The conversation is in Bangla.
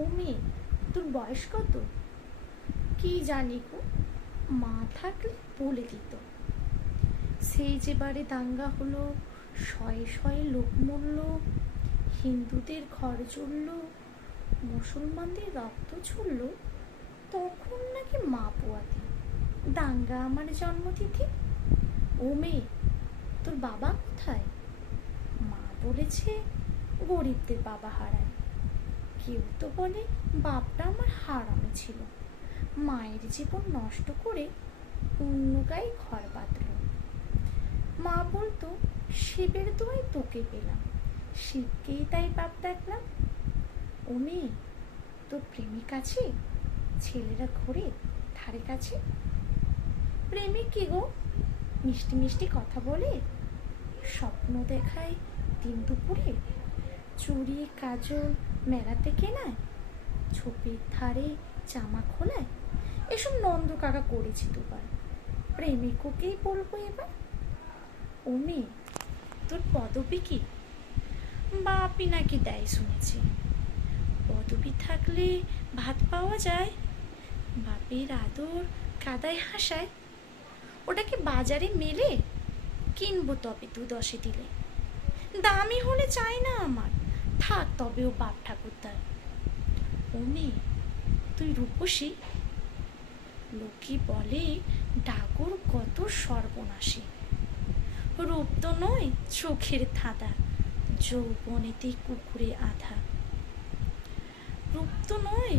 ও মেয়ে, তোর বয়স কত? কি জানি গো, মা থাকলে বলে দিত। সেই যে বারে দাঙ্গা হলো, শয়ে শয়ে লোক মরল, হিন্দুদের ঘর জ্বলল, মুসলমানদের রক্ত ঝরল, তখন নাকি মা পোয়াতি দাঙ্গা আমার জন্মতিথি। ও মেয়ে, তোর বাবা কোথায়? মা বলেছে গরিবদের বাবা হারায়। কেউ তো বলে বাপটা আমার হারামে ছিল, মায়ের জীবন নষ্ট করে অন্য গায়ে ঘর বাঁধল। মা বলতো শিবের দোয়ায় তোকে পেলাম, শিবকেই তাই বাপ ডাকলাম। ও মেয়ে, তোর প্রেমিক আছে? ছেলেরা ঘোরে ধারে কাছে। প্রেমিক কি গো? মিষ্টি মিষ্টি কথা বলে, স্বপ্ন দেখায় দিন দুপুরে, চুড়ি কাজল মেলাতে কেনায়, ঝোপের ধারে জামা খোলায়, এসব নন্দ কাকা করেছি দুবার, প্রেমিককেই বলবো এবার। ও মেয়ে, তোর পদবী কি? বাপই নাকি দেয় শুনেছি। পদবী থাকলে ভাত পাওয়া যায়, বাপের আদর কাদায় হাসায়, ওটা কি বাজারে মেলে? কিনবো তবে দু দশে দিলে। দামি হলে চাই না আমার, থাক তবেও বাপ ঠাকুরদার। ও মেয়ে, তুই রূপসী? লোকে বলে ডাগর কত সর্বনাশী। রূপ তো নয় চোখের ধাঁধা, যৌবনেতে কুকুরে আধা। রূপ তো নয়